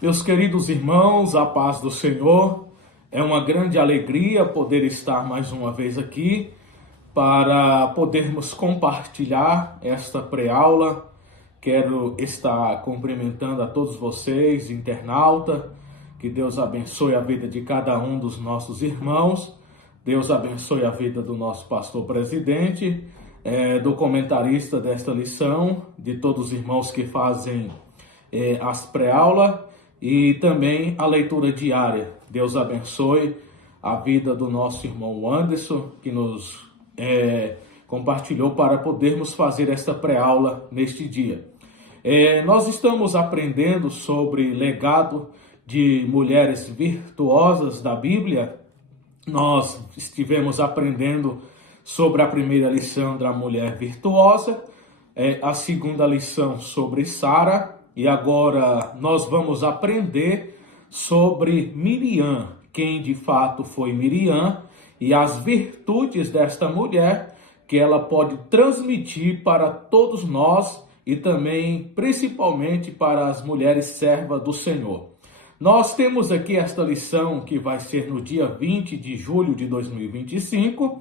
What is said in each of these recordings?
Meus queridos irmãos, a paz do Senhor, é uma grande alegria poder estar mais uma vez aqui para podermos compartilhar esta pré-aula. Quero estar cumprimentando a todos vocês, internauta, que Deus abençoe a vida de cada um dos nossos irmãos, Deus abençoe a vida do nosso pastor presidente, do comentarista desta lição, de todos os irmãos que fazem as pré-aulas, e também a leitura diária. Deus abençoe a vida do nosso irmão Anderson, que nos compartilhou para podermos fazer esta pré-aula neste dia. Nós estamos aprendendo sobre legado de mulheres virtuosas da Bíblia. Nós estivemos aprendendo sobre a primeira lição da mulher virtuosa, a segunda lição sobre Sara, e agora nós vamos aprender sobre Miriam, quem de fato foi Miriam, e as virtudes desta mulher que ela pode transmitir para todos nós e também, principalmente, para as mulheres servas do Senhor. Nós temos aqui esta lição que vai ser no dia 20 de julho de 2025.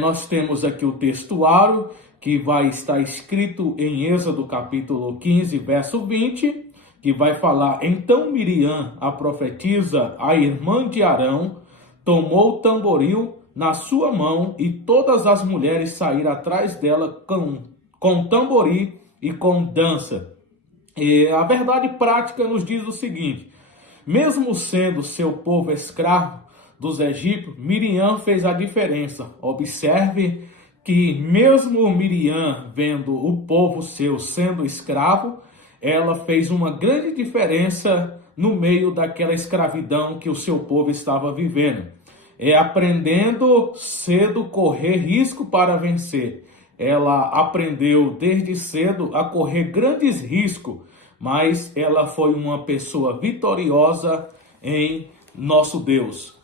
Nós temos aqui o textuário, que vai estar escrito em Êxodo capítulo 15, verso 20, que vai falar: Então Miriam, a profetisa, a irmã de Arão, tomou o tamboril na sua mão, e todas as mulheres saíram atrás dela com tamboril e com dança. E a verdade prática nos diz o seguinte: mesmo sendo seu povo escravo dos egípcios, Miriam fez a diferença. Observe que mesmo Miriam, vendo o povo seu sendo escravo, ela fez uma grande diferença no meio daquela escravidão que o seu povo estava vivendo. Aprendendo cedo correr risco para vencer. Ela aprendeu desde cedo a correr grandes riscos, mas ela foi uma pessoa vitoriosa em nosso Deus.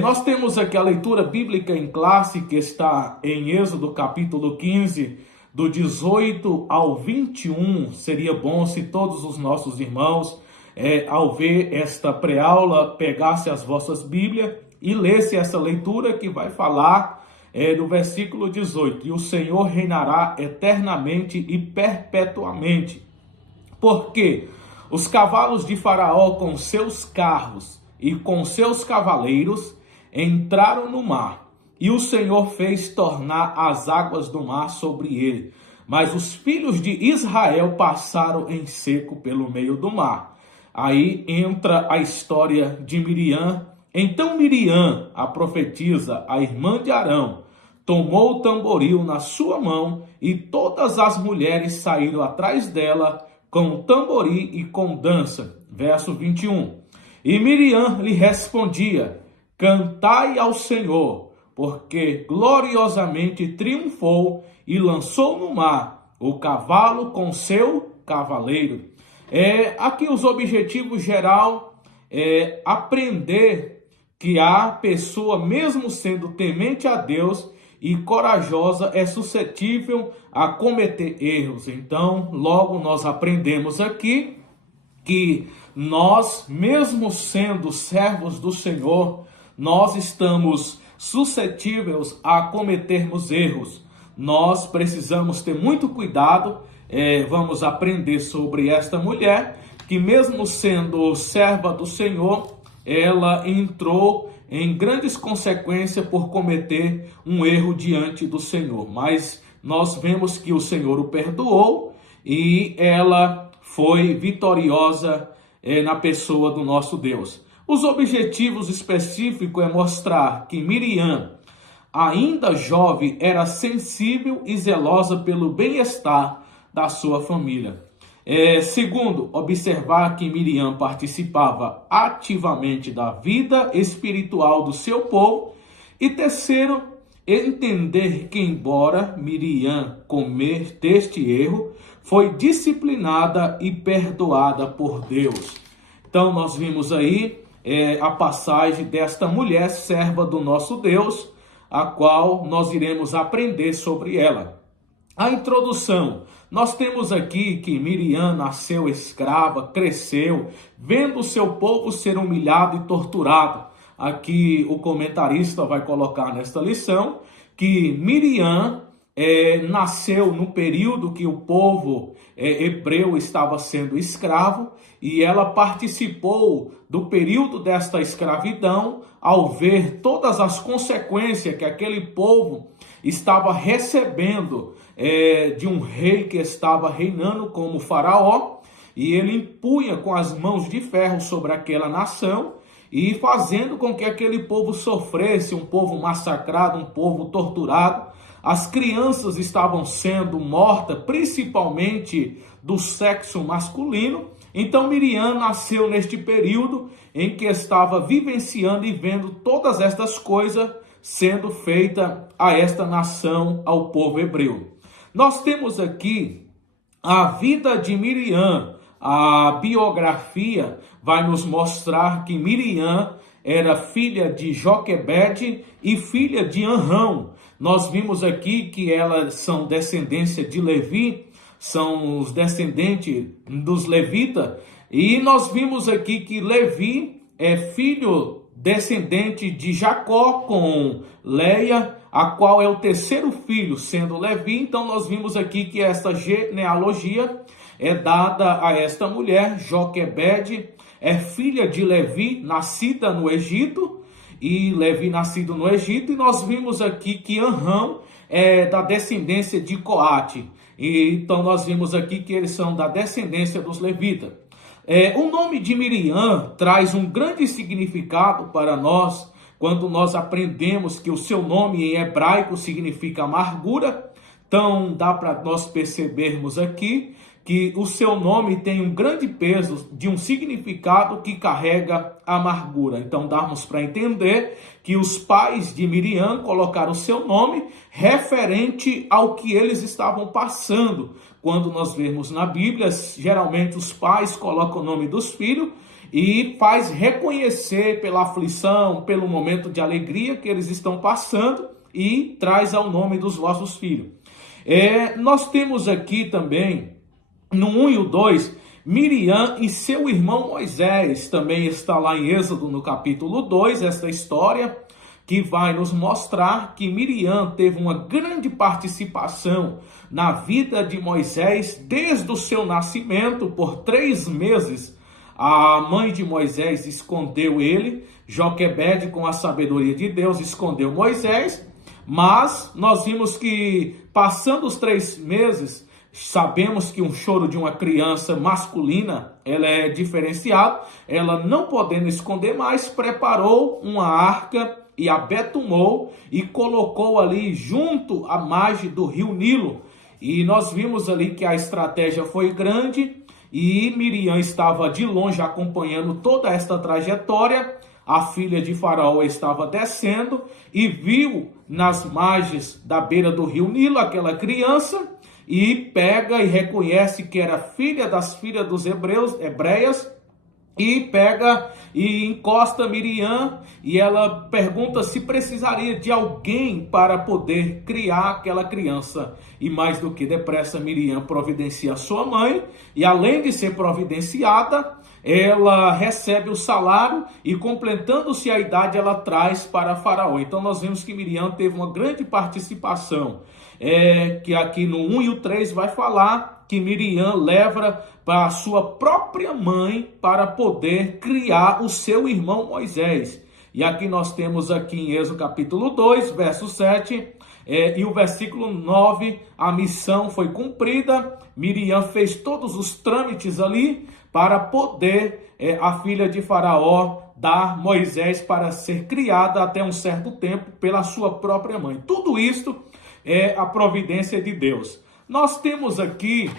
Nós temos aqui a leitura bíblica em classe, que está em Êxodo capítulo 15, do 18 ao 21. Seria bom se todos os nossos irmãos, ao ver esta pré-aula, pegassem as vossas Bíblias e lessem essa leitura que vai falar no versículo 18. E o Senhor reinará eternamente e perpetuamente, porque os cavalos de Faraó com seus carros e com seus cavaleiros entraram no mar, e o Senhor fez tornar as águas do mar sobre ele. Mas os filhos de Israel passaram em seco pelo meio do mar. Aí entra a história de Miriam. Então Miriam, a profetisa, a irmã de Arão, tomou o tamboril na sua mão, e todas as mulheres saíram atrás dela com tamboril e com dança. Verso 21. E Miriam lhe respondia: Cantai ao Senhor, porque gloriosamente triunfou e lançou no mar o cavalo com seu cavaleiro. Aqui os objetivos geral é aprender que a pessoa, mesmo sendo temente a Deus e corajosa, é suscetível a cometer erros. Então, logo nós aprendemos aqui que nós, mesmo sendo servos do Senhor, nós estamos suscetíveis a cometermos erros. Nós precisamos ter muito cuidado. Vamos aprender sobre esta mulher, que mesmo sendo serva do Senhor, ela entrou em grandes consequências por cometer um erro diante do Senhor. Mas nós vemos que o Senhor o perdoou e ela foi vitoriosa na pessoa do nosso Deus. Os objetivos específicos é mostrar que Miriam, ainda jovem, era sensível e zelosa pelo bem-estar da sua família. Segundo, observar que Miriam participava ativamente da vida espiritual do seu povo. E terceiro, entender que, embora Miriam cometesse erro, foi disciplinada e perdoada por Deus. Então nós vimos aí a passagem desta mulher serva do nosso Deus, a qual nós iremos aprender sobre ela. A introdução. Nós temos aqui que Miriam nasceu escrava, cresceu, vendo o seu povo ser humilhado e torturado. Aqui o comentarista vai colocar nesta lição que Miriam nasceu no período que o povo hebreu estava sendo escravo, e ela participou do período desta escravidão ao ver todas as consequências que aquele povo estava recebendo de um rei que estava reinando como Faraó, e ele impunha com as mãos de ferro sobre aquela nação e fazendo com que aquele povo sofresse, um povo massacrado, um povo torturado. As crianças estavam sendo mortas, principalmente do sexo masculino. Então Miriam nasceu neste período em que estava vivenciando e vendo todas estas coisas sendo feitas a esta nação, ao povo hebreu. Nós temos aqui a vida de Miriam. A biografia vai nos mostrar que Miriam era filha de Joquebede e filha de Anrão. Nós vimos aqui que elas são descendência de Levi, são os descendentes dos levitas, e nós vimos aqui que Levi é filho descendente de Jacó com Leia, a qual é o terceiro filho, sendo Levi. Então nós vimos aqui que esta genealogia é dada a esta mulher. Joquebede é filha de Levi, nascida no Egito, e Levi nascido no Egito. E nós vimos aqui que Anrão é da descendência de Coate. E então nós vimos aqui que eles são da descendência dos levitas. O nome de Miriam traz um grande significado para nós, quando nós aprendemos que o seu nome em hebraico significa amargura. Então dá para nós percebermos aqui que o seu nome tem um grande peso de um significado que carrega amargura. Então damos para entender que os pais de Miriam colocaram o seu nome referente ao que eles estavam passando. Quando nós vemos na Bíblia, geralmente os pais colocam o nome dos filhos e faz reconhecer pela aflição, pelo momento de alegria que eles estão passando, e traz ao nome dos vossos filhos. Nós temos aqui também, no 1 e o 2, Miriam e seu irmão Moisés. Também está lá em Êxodo, no capítulo 2, esta história que vai nos mostrar que Miriam teve uma grande participação na vida de Moisés desde o seu nascimento. Por 3 meses, a mãe de Moisés escondeu ele. Joquebede, com a sabedoria de Deus, escondeu Moisés. Mas nós vimos que, passando os 3 meses, sabemos que um choro de uma criança masculina, ela é diferenciado. Ela, não podendo esconder mais, preparou uma arca e a betumou e colocou ali junto à margem do rio Nilo. E nós vimos ali que a estratégia foi grande e Miriam estava de longe acompanhando toda esta trajetória. A filha de Faraó estava descendo e viu nas margens da beira do rio Nilo aquela criança, e pega e reconhece que era filha das filhas dos hebreias, e pega e encosta Miriam, e ela pergunta se precisaria de alguém para poder criar aquela criança. E mais do que depressa, Miriam providencia sua mãe, e além de ser providenciada, ela recebe o salário, e completando-se a idade, ela traz para Faraó. Então nós vemos que Miriam teve uma grande participação, que aqui no 1 e o 3 vai falar que Miriam leva para a sua própria mãe para poder criar o seu irmão Moisés. E aqui nós temos aqui em Êxodo capítulo 2, verso 7, e o versículo 9, a missão foi cumprida. Miriam fez todos os trâmites ali para poder a filha de Faraó dar Moisés para ser criada até um certo tempo pela sua própria mãe. Tudo isto é a providência de Deus. Nós temos aqui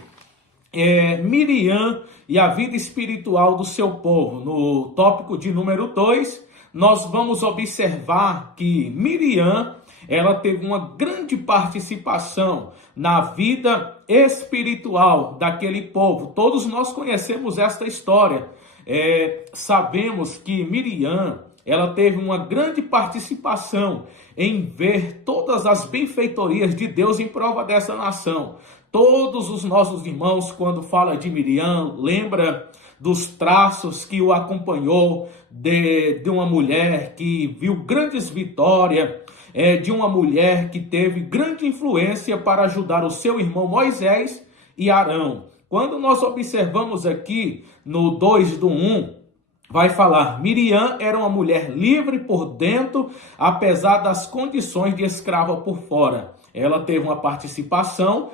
Miriam e a vida espiritual do seu povo. No tópico de número 2, nós vamos observar que Miriam, ela teve uma grande participação na vida espiritual daquele povo. Todos nós conhecemos esta história. Sabemos que Miriam, ela teve uma grande participação em ver todas as benfeitorias de Deus em prova dessa nação. Todos os nossos irmãos, quando fala de Miriam, lembra dos traços que o acompanhou de uma mulher que viu grandes vitórias, de uma mulher que teve grande influência para ajudar o seu irmão Moisés e Arão. Quando nós observamos aqui no 2:1, vai falar: Miriam era uma mulher livre por dentro, apesar das condições de escrava por fora. Ela teve uma participação,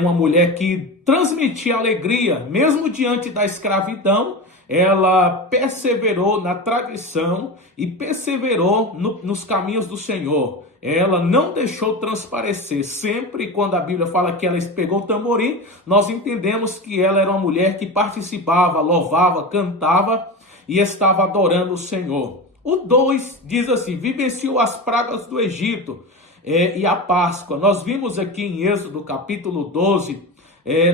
uma mulher que transmitia alegria, mesmo diante da escravidão. Ela perseverou na tradição e perseverou nos caminhos do Senhor. Ela não deixou transparecer. Sempre quando a Bíblia fala que ela pegou o tamborim, nós entendemos que ela era uma mulher que participava, louvava, cantava e estava adorando o Senhor. O 2 diz assim: vivenciou as pragas do Egito e a Páscoa. Nós vimos aqui em Êxodo capítulo 12,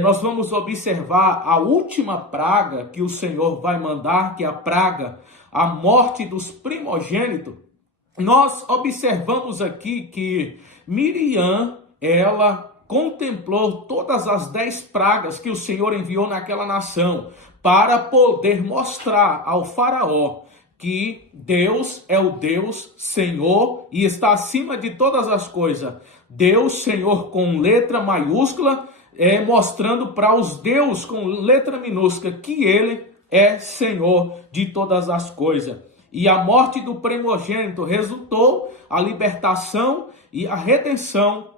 nós vamos observar a última praga que o Senhor vai mandar, que é a praga, a morte dos primogênitos. Nós observamos aqui que Miriam, ela contemplou todas as 10 pragas que o Senhor enviou naquela nação, para poder mostrar ao faraó que Deus é o Deus Senhor e está acima de todas as coisas. Deus Senhor com letra maiúscula, mostrando para os deuses com letra minúscula que ele é Senhor de todas as coisas. E a morte do primogênito resultou a libertação e a redenção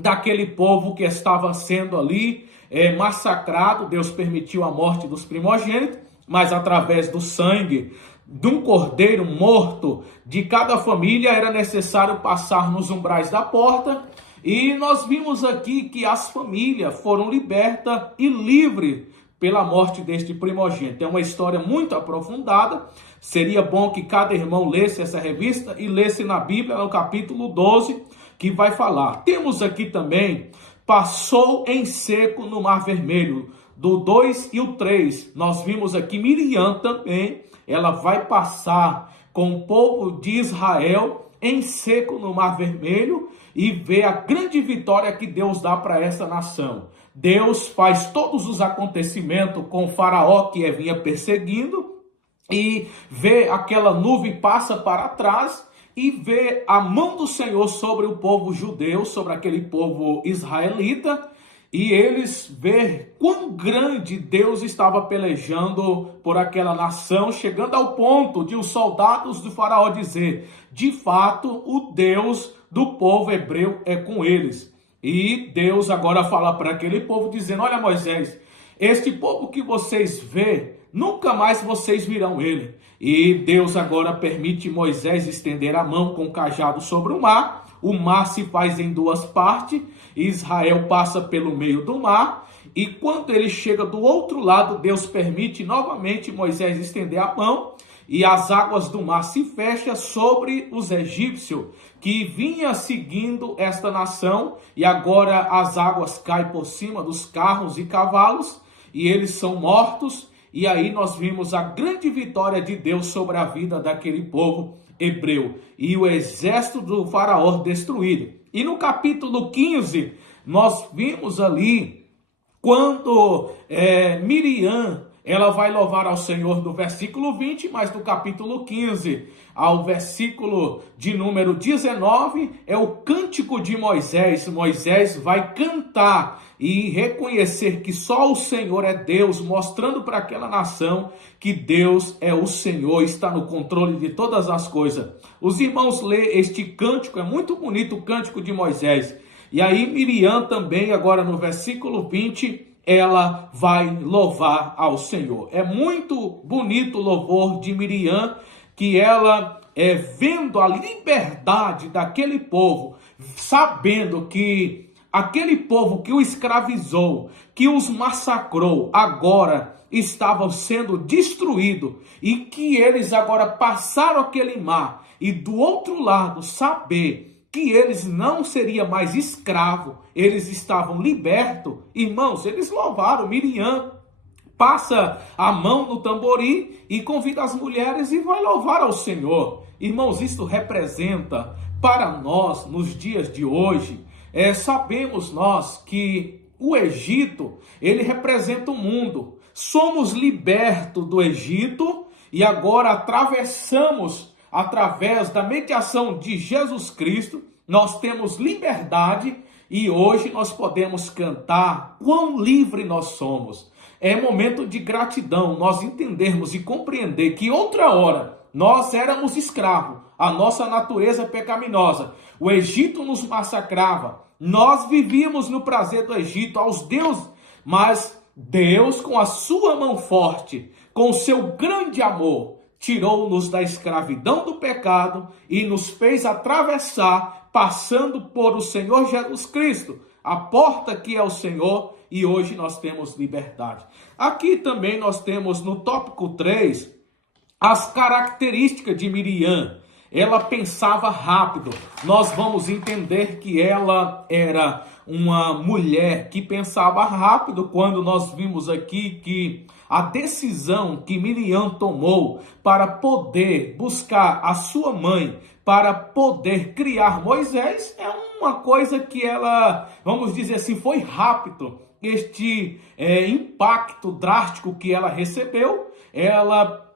daquele povo que estava sendo ali massacrado. Deus permitiu a morte dos primogênitos, mas através do sangue de um cordeiro morto de cada família era necessário passar nos umbrais da porta. E nós vimos aqui que as famílias foram libertas e livres pela morte deste primogênito. É uma história muito aprofundada. Seria bom que cada irmão lesse essa revista e lesse na Bíblia, no capítulo 12, que vai falar. Temos aqui também: passou em seco no Mar Vermelho, do 2 e o 3. Nós vimos aqui Miriam também, ela vai passar com o povo de Israel em seco no Mar Vermelho e ver a grande vitória que Deus dá para essa nação. Deus faz todos os acontecimentos com o faraó que vinha perseguindo, e vê aquela nuvem passa para trás e vê a mão do Senhor sobre o povo judeu, sobre aquele povo israelita, e eles vê quão grande Deus estava pelejando por aquela nação, chegando ao ponto de os soldados do faraó dizer: de fato, o Deus do povo hebreu é com eles. E Deus agora fala para aquele povo dizendo: olha, Moisés, este povo que vocês vê, nunca mais vocês virão ele. E Deus agora permite Moisés estender a mão com o cajado sobre o mar se faz em 2 partes, Israel passa pelo meio do mar, e quando ele chega do outro lado, Deus permite novamente Moisés estender a mão, e as águas do mar se fecham sobre os egípcios, que vinha seguindo esta nação, e agora as águas caem por cima dos carros e cavalos, e eles são mortos. E aí nós vimos a grande vitória de Deus sobre a vida daquele povo hebreu, e o exército do faraó destruído. E no capítulo 15, nós vimos ali, quando Miriam, ela vai louvar ao Senhor do versículo 20, mas do capítulo 15 ao versículo de número 19, é o cântico de Moisés. Moisés vai cantar e reconhecer que só o Senhor é Deus, mostrando para aquela nação que Deus é o Senhor, está no controle de todas as coisas. Os irmãos lêem este cântico, é muito bonito o cântico de Moisés. E aí Miriam também, agora no versículo 20, ela vai louvar ao Senhor. É muito bonito o louvor de Miriam, que ela vendo a liberdade daquele povo, sabendo que aquele povo que o escravizou, que os massacrou, agora estavam sendo destruídos, e que eles agora passaram aquele mar, e do outro lado saber que eles não seriam mais escravos, eles estavam libertos. Irmãos, eles louvaram Miriam, passa a mão no tamborim e convida as mulheres e vai louvar ao Senhor. Irmãos, isso representa para nós, nos dias de hoje, sabemos nós que o Egito, ele representa o mundo. Somos libertos do Egito e agora atravessamos, através da mediação de Jesus Cristo, nós temos liberdade e hoje nós podemos cantar quão livre nós somos. É momento de gratidão, nós entendermos e compreender que outra hora nós éramos escravos, a nossa natureza pecaminosa, o Egito nos massacrava, nós vivíamos no prazer do Egito, aos deuses, mas Deus, com a sua mão forte, com o seu grande amor, tirou-nos da escravidão do pecado e nos fez atravessar, passando por o Senhor Jesus Cristo, a porta que é o Senhor, e hoje nós temos liberdade. Aqui também nós temos no tópico 3, as características de Miriam. Ela pensava rápido. Nós vamos entender que ela era uma mulher que pensava rápido quando nós vimos aqui que a decisão que Miriam tomou para poder buscar a sua mãe, para poder criar Moisés, é uma coisa que ela, vamos dizer assim, foi rápido. Este impacto drástico que ela recebeu, ela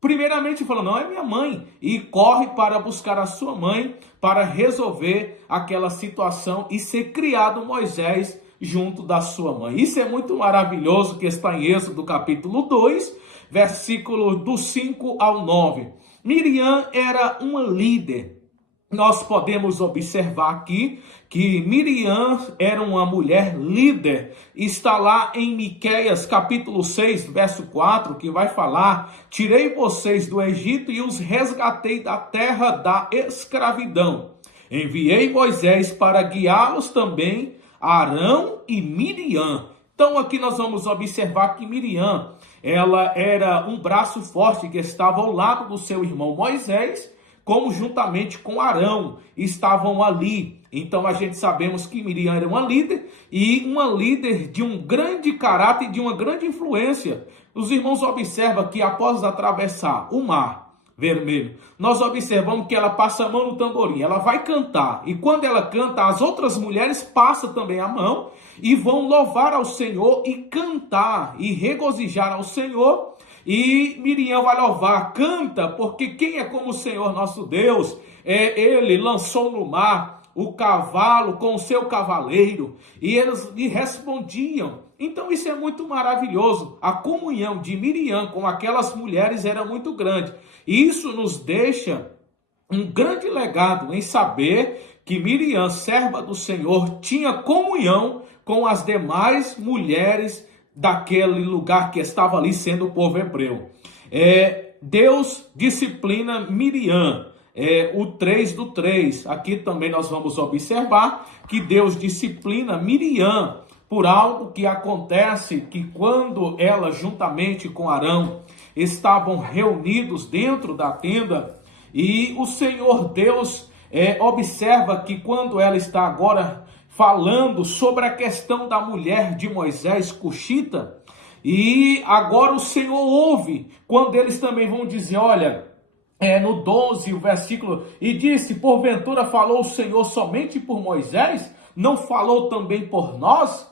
primeiramente falou, não, é minha mãe, e corre para buscar a sua mãe para resolver aquela situação e ser criado Moisés junto da sua mãe. Isso é muito maravilhoso, que está em Êxodo capítulo 2, versículo do 5 ao 9. Miriam era uma líder. Nós podemos observar aqui que Miriam era uma mulher líder. Está lá em Miqueias capítulo 6, verso 4, que vai falar: tirei vocês do Egito e os resgatei da terra da escravidão. Enviei Moisés para guiá-los também, Arão e Miriam. Então aqui nós vamos observar que Miriam, ela era um braço forte que estava ao lado do seu irmão Moisés, como juntamente com Arão estavam ali. Então a gente sabemos que Miriam era uma líder, e uma líder de um grande caráter e de uma grande influência. Os irmãos observam que após atravessar o mar Vermelho, nós observamos que ela passa a mão no tamborim, ela vai cantar, e quando ela canta, as outras mulheres passam também a mão e vão louvar ao Senhor e cantar e regozijar ao Senhor. E Miriam vai louvar, canta, porque quem é como o Senhor nosso Deus? Ele lançou no mar o cavalo com o seu cavaleiro, e eles lhe respondiam. Então isso é muito maravilhoso. A comunhão de Miriam com aquelas mulheres era muito grande. E isso nos deixa um grande legado em saber que Miriam, serva do Senhor, tinha comunhão com as demais mulheres daquele lugar que estava ali sendo o povo hebreu. Deus disciplina Miriam. O 3 do 3. Aqui também nós vamos observar que Deus disciplina Miriam por algo que acontece, que quando ela juntamente com Arão estavam reunidos dentro da tenda, e o Senhor Deus observa que quando ela está agora falando sobre a questão da mulher de Moisés, Cuxita, e agora o Senhor ouve, quando eles também vão dizer, olha, no 12, o versículo, e disse, porventura falou o Senhor somente por Moisés? Não falou também por nós?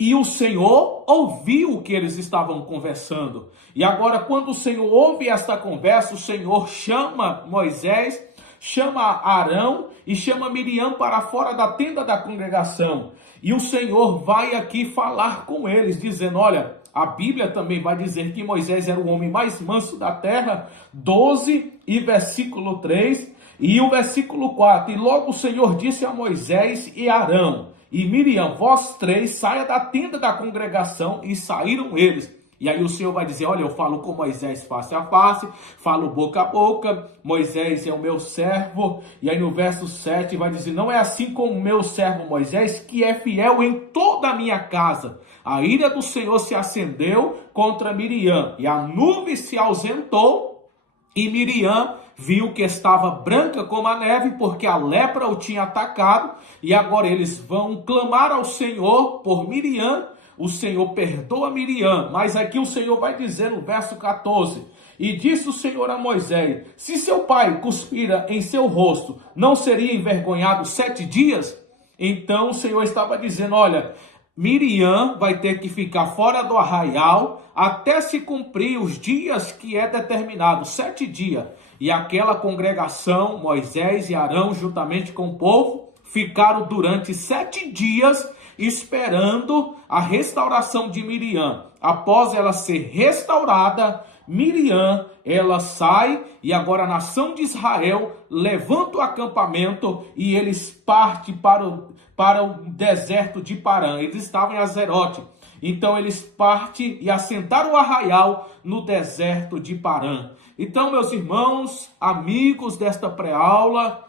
E o Senhor ouviu o que eles estavam conversando. E agora, quando o Senhor ouve esta conversa, o Senhor chama Moisés, chama Arão e chama Miriam para fora da tenda da congregação. E o Senhor vai aqui falar com eles, dizendo, olha, a Bíblia também vai dizer que Moisés era o homem mais manso da terra, 12 e versículo 3, e o versículo 4, e logo o Senhor disse a Moisés e Arão, e Miriam, vós três, saia da tenda da congregação, e saíram eles. E aí o Senhor vai dizer, olha, eu falo com Moisés face a face, falo boca a boca, Moisés é o meu servo. E aí no verso 7 vai dizer, não é assim como o meu servo Moisés, que é fiel em toda a minha casa. A ira do Senhor se acendeu contra Miriam, e a nuvem se ausentou, e Miriam viu que estava branca como a neve, porque a lepra o tinha atacado, e agora eles vão clamar ao Senhor por Miriam, o Senhor perdoa Miriam, mas aqui o Senhor vai dizer no verso 14: e disse o Senhor a Moisés: se seu pai cuspira em seu rosto, não seria envergonhado 7 dias? Então o Senhor estava dizendo: olha, Miriam vai ter que ficar fora do arraial até se cumprir os dias que é determinado, 7 dias. E aquela congregação, Moisés e Arão, juntamente com o povo, ficaram durante 7 dias esperando a restauração de Miriam. Após ela ser restaurada, Miriam, ela sai e agora a nação de Israel levanta o acampamento e eles partem para o deserto de Parã. Eles estavam em Azerote. Então eles partem e assentaram o arraial no deserto de Parã. Então, meus irmãos, amigos desta pré-aula,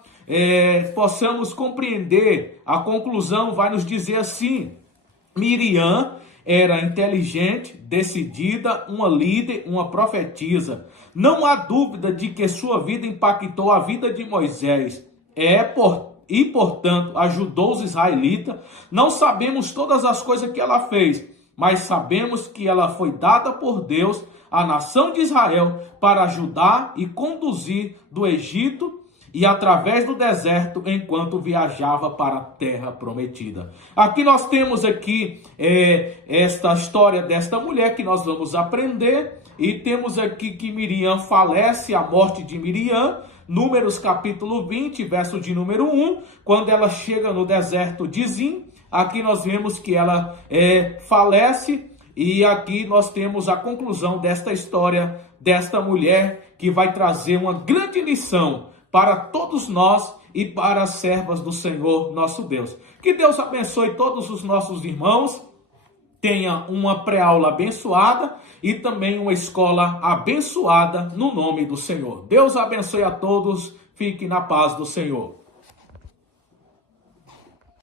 possamos compreender, a conclusão vai nos dizer assim: Miriam era inteligente, decidida, uma líder, uma profetisa. Não há dúvida de que sua vida impactou a vida de Moisés. E, portanto, ajudou os israelitas. Não sabemos todas as coisas que ela fez, mas sabemos que ela foi dada por Deus à nação de Israel para ajudar e conduzir do Egito e através do deserto enquanto viajava para a terra prometida. Aqui nós temos esta história desta mulher que nós vamos aprender, e temos aqui que Miriam falece, a morte de Miriam, Números capítulo 20, verso de número 1, quando ela chega no deserto de Zim. Aqui nós vemos que ela falece, e aqui nós temos a conclusão desta história, desta mulher, que vai trazer uma grande lição para todos nós e para as servas do Senhor nosso Deus. Que Deus abençoe todos os nossos irmãos, tenha uma pré-aula abençoada e também uma escola abençoada no nome do Senhor. Deus abençoe a todos, fique na paz do Senhor.